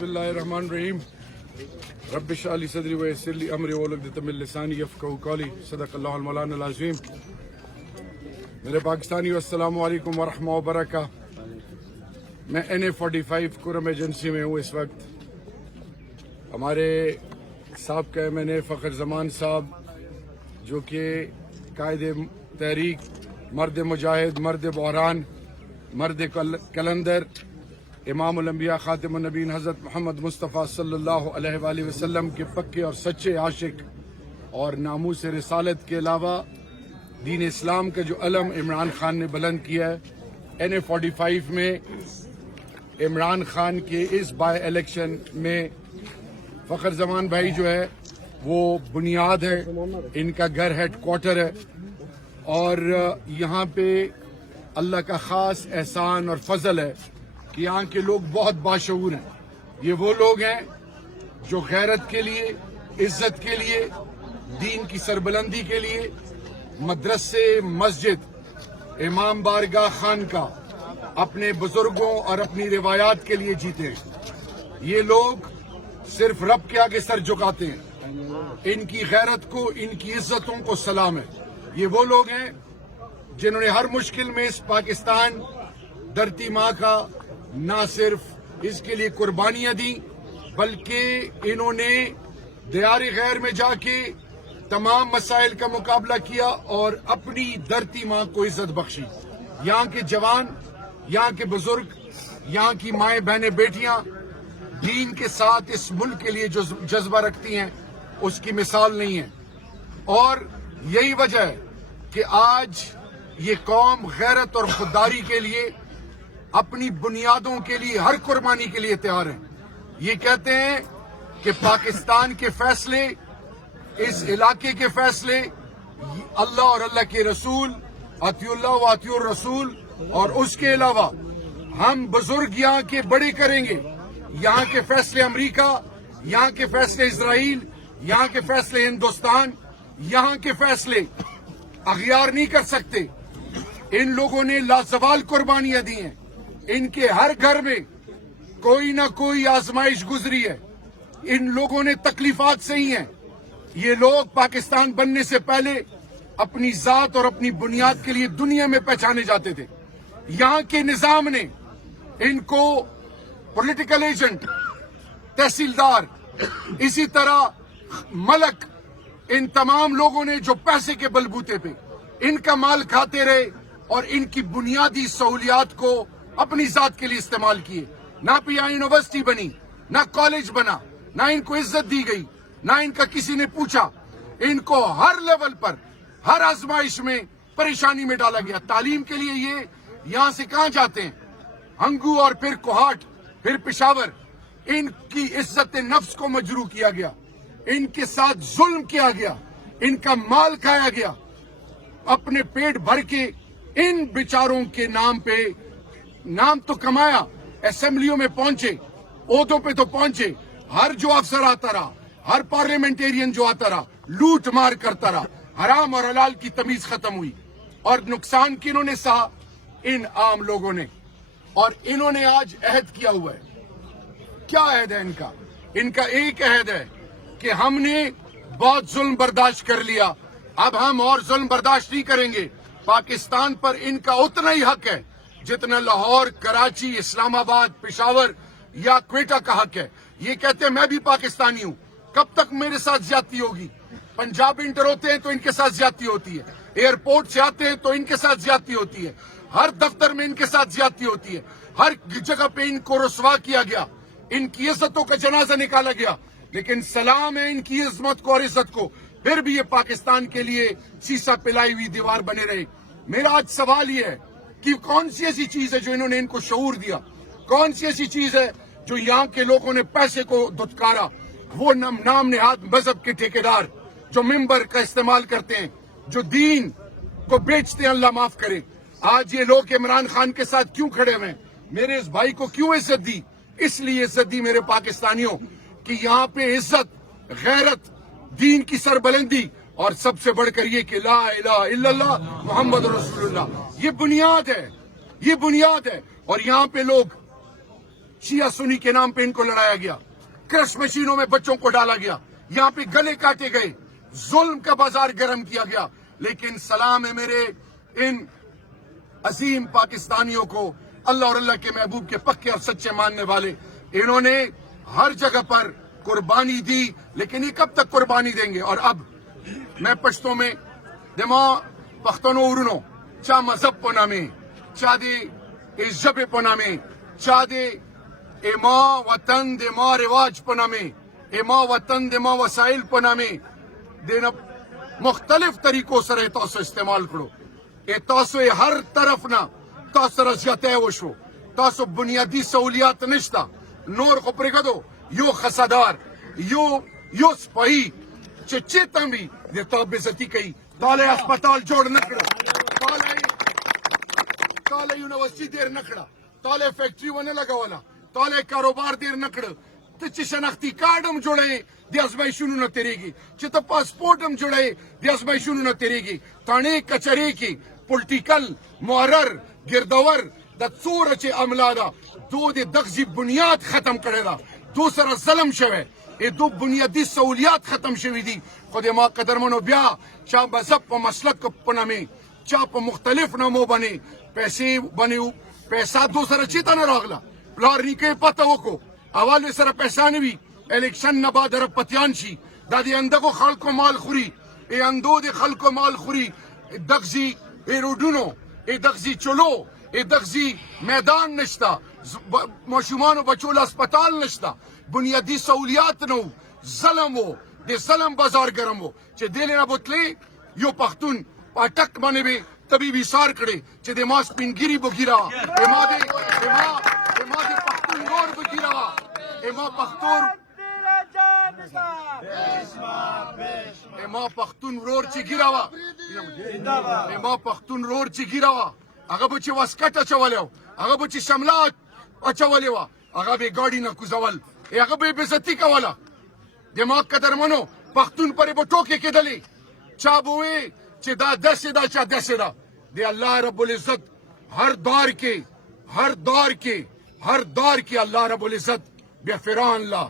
बिस्मिल्लाहिर्रहमानिर्रहीम रब्बि इश्रह ली सदरी व यस्सिर ली अमरी वहलुल मिन लिसानी यफ़क़हू क़ौली सदक़ल्लाहुल मौलाना अज़ीम। मेरे पाकिस्तानी अस्सलामु अलैकुम व रहमतुल्लाहि व बरकातहू। मैं NA45 कुरम एजेंसी में हूँ इस वक्त। हमारे साबिक़ा MNA फ़खर ज़मान साहब जो कि कायदे तहरीक, मर्द मुजाहिद, मर्द बहरान, मर्द कलंदर, इमामुल अंबिया खातिमुन नबीन हज़रत मोहम्मद मुस्तफ़ा सल्लल्लाहु अलैहि वसल्लम के पक्के और सच्चे आशिक और नामूस रिसालत के अलावा दीन इस्लाम का जो अलम इमरान खान ने बुलंद किया है, NA45 में इमरान खान के इस बाय इलेक्शन में फ़खर ज़मान भाई जो है वो बुनियाद है, इनका घर हेड क्वार्टर है और यहाँ पे अल्लाह का ख़ास एहसान और फजल है कि यहाँ के लोग बहुत बाशऊर हैं। ये वो लोग हैं जो गैरत के लिए, इज्जत के लिए, दीन की सरबलंदी के लिए मदरसे, मस्जिद, इमाम बारगाह खान का अपने बुजुर्गों और अपनी रिवायात के लिए जीते हैं। ये लोग सिर्फ रब के आगे सर झुकाते हैं। इनकी गैरत को, इनकी इज्जतों को सलाम है। ये वो लोग हैं जिन्होंने हर मुश्किल में इस पाकिस्तान धरती माँ का न सिर्फ इसके लिए कुर्बानियां दी, बल्कि इन्होंने दियार गैर में जाके तमाम मसाइल का मुकाबला किया और अपनी धरती माँ को इज्जत बख्शी। यहाँ के जवान, यहाँ के बुजुर्ग, यहाँ की माएँ बहनें बेटियां दीन के साथ इस मुल्क के लिए जो जज्बा रखती हैं उसकी मिसाल नहीं है। और यही वजह है कि आज ये कौम गैरत और खुददारी के लिए, अपनी बुनियादों के लिए हर कुर्बानी के लिए तैयार है। ये कहते हैं कि पाकिस्तान के फैसले, इस इलाके के फैसले अल्लाह और अल्लाह के रसूल, अतिउल्लाह व अतिउर रसूल, और उसके अलावा हम बुजुर्ग यहाँ के बड़े करेंगे। यहाँ के फैसले अमेरिका, यहाँ के फैसले इजराइल, यहाँ के फैसले हिंदुस्तान, यहाँ के फैसले अगयार नहीं कर सकते। इन लोगों ने लाजवाल कुर्बानियां दी हैं। इनके हर घर में कोई ना कोई आजमाइश गुजरी है। इन लोगों ने तकलीफात सही हैं। ये लोग पाकिस्तान बनने से पहले अपनी जात और अपनी बुनियाद के लिए दुनिया में पहचाने जाते थे। यहाँ के निजाम ने इनको पॉलिटिकल एजेंट, तहसीलदार, इसी तरह मलक, इन तमाम लोगों ने जो पैसे के बलबूते पे इनका माल खाते रहे और इनकी बुनियादी सहूलियात को अपनी जात के लिए इस्तेमाल किए। ना पे यहाँ यूनिवर्सिटी बनी, ना कॉलेज बना, ना इनको इज्जत दी गई, ना इनका किसी ने पूछा। इनको हर लेवल पर, हर आजमाइश में परेशानी में डाला गया। तालीम के लिए ये यहाँ से कहाँ जाते हैं? हंगू और फिर कोहाट, फिर पेशावर। इनकी इज्जत नफ्स को मजरू किया गया, इनके साथ जुल्म किया गया, इनका माल खाया गया। अपने पेट भर के इन बेचारों के नाम पे नाम तो कमाया, असेंबलियों में पहुंचे, ओहदों पे तो पहुंचे। हर जो अफसर आता रहा, हर पार्लियामेंटेरियन जो आता रहा, लूट मार करता रहा। हराम और हलाल की तमीज खत्म हुई और नुकसान किन्होंने सहा? इन आम लोगों ने। और इन्होंने आज अहद किया हुआ है। क्या अहद है इनका? इनका एक अहद है कि हमने बहुत जुल्म बर्दाश्त कर लिया, अब हम और जुल्म बर्दाश्त नहीं करेंगे। पाकिस्तान पर इनका उतना ही हक है जितना लाहौर, कराची, इस्लामाबाद, पेशावर या क्वेटा का हक है। ये कहते हैं मैं भी पाकिस्तानी हूँ, कब तक मेरे साथ ज्यादती होगी? पंजाब इंटर होते हैं तो इनके साथ ज्यादती होती है, एयरपोर्ट से आते हैं तो इनके साथ ज्यादती होती है, हर दफ्तर में इनके साथ ज्यादती होती है, हर जगह पे इनको रुसवा किया गया, इनकी इज्जतों का जनाजा निकाला गया। लेकिन सलाम है इनकी इज्जत को और इज्जत को, फिर भी ये पाकिस्तान के लिए शीशा पिलाई हुई दीवार बने रहे। मेरा आज सवाल ये है कि कौन सी ऐसी चीज है जो इन्होंने इनको शऊर दिया? कौन सी ऐसी चीज है जो यहाँ के लोगों ने पैसे को दुत्कारा? वो नाम नेहाद मजहब के ठेकेदार जो मिंबर का इस्तेमाल करते हैं, जो दीन को बेचते हैं, अल्लाह माफ करे। आज ये लोग इमरान खान के साथ क्यों खड़े हुए? मेरे इस भाई को क्यों इज्जत दी? इसलिए इज्जत दी मेरे पाकिस्तानियों कि यहाँ पे इज्जत, गैरत, दीन की सरबलंदी और सबसे बढ़कर ये कि ला इलाहा इल्लल्लाह मोहम्मद रसूलुल्लाह, ये बुनियाद है, ये बुनियाद है। और यहाँ पे लोग شیعہ سنی کے نام پہ ان کو لڑایا گیا, کرش مشینوں میں بچوں کو ڈالا گیا, یہاں پہ گلے کاٹے گئے, ظلم کا بازار گرم کیا گیا. لیکن سلام ہے میرے ان عظیم پاکستانیوں کو, اللہ اور اللہ کے محبوب کے پکے اور سچے ماننے والے. انہوں نے ہر جگہ پر قربانی دی, لیکن یہ کب تک قربانی دیں گے؟ اور اب میں پشتوں میں دما پختنو ورنو چا مذہب پنا میں چا دے عزت پنا میں چا دے اما وطن دے ما رواج پنا میں اما وطن دے ما وسائل پنا میں دینا مختلف طریقوں سے تاسو استعمال کرو. اے تاسو ہر طرف نہ تاسو رضیت وشو, تاسو بنیادی سہولیات نشتا, نور کو پرگدو یو خسادار یو سپاہی چچے تنبی دے تو بزتی کئی تالے اسپتال جوڑ نکڑا, تالے یونیورسٹی دیر نکڑا, تالے فیکٹری ونے لگا والا, تالے کاروبار دیر نکڑ, چی شناختی کارڈ ہم جوڑے دی ازمائشونو نہ تیرے گی, چی تا پاسپورٹ ہم جوڑے دی ازمائشونو نہ تیرے گی. تانے کچرے کی پولیٹیکل محرر گردور دا څومره چې عملا ده دو د دغزی بنیاد ختم کړی ده, دو سره ظلم شوی, دو بنیادی سہولیات ختم شوی دي. خو د ما قدرمنو بیا چا مذهب په مسلک په نامې چا په مختلف نامو باندې پیسې باندې پیسہ دو سره چیته نه راغله, پلار نیکه پته وکړو اول سره پیسہ نه وي, الیکشن نه بعد رپتیان شي, دا د اندغو خلکو مال خوري, اندو د خلکو مال خوري, دغزی روډونو, دغزی چلو, دغزی میدان نشتا, ماشومان و بچو له اسپتال نشتا, بنیادی سہولیات نو, ظلم و د ظلم بازار گرم و چې دل نه بوتلی یو پښتون پټک باندې به طبيبي سار کړي چې د ما سپینګری بګیرا اما د پښتون ور بګیرا اما پښتون اما پښتون ورور چې ګیراوا اما پښتون ورور چې ګیراوا هغه به چې واسکټ اچولیو, هغه به چې شملات اچولیو, هغه به ګاډي نه کوزول, هغه به بېزتي کوله. دماغ قدرمنو پښتون پرې به ټوکې کېدلې, چا به وې چې دا داسې ده چا داسې ده. د الله رب العزت ہر دور کے اللہ رب العزت بیا فرعون لا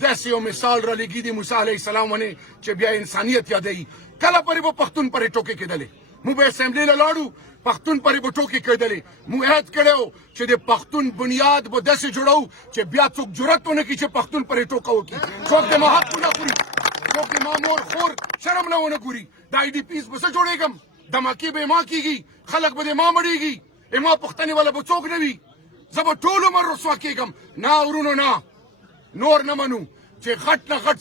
داسې یو مثال را لګي دی موسی علیه السلام باندې چې بیا انسانیت یادوي. کله پرې به پښتون پرې ټوکې کېدلې, موږ به اسمبلۍ له لاړو پښتون پرې به ټوکې کېدلې. موږ عهد کړی چې د پښتون بنیاد به داسې جوړو چې بیا څوک جرأت ونه کړي چې پښتون پرې ټوکه وکړي, څوک د ما حق ونه خوري, څوک د ما مور خور شرم نه ونه ګوري. د آی ډي پیز به څه جوړېږم, دماکې به ما کېږي, خلک به د ما مړېږي, ما پښتنې والا به څوک نه وي, زه به ټول عمر رسوا کېږم. نه ورونو نه, نور نه منو چې غټ نه غټ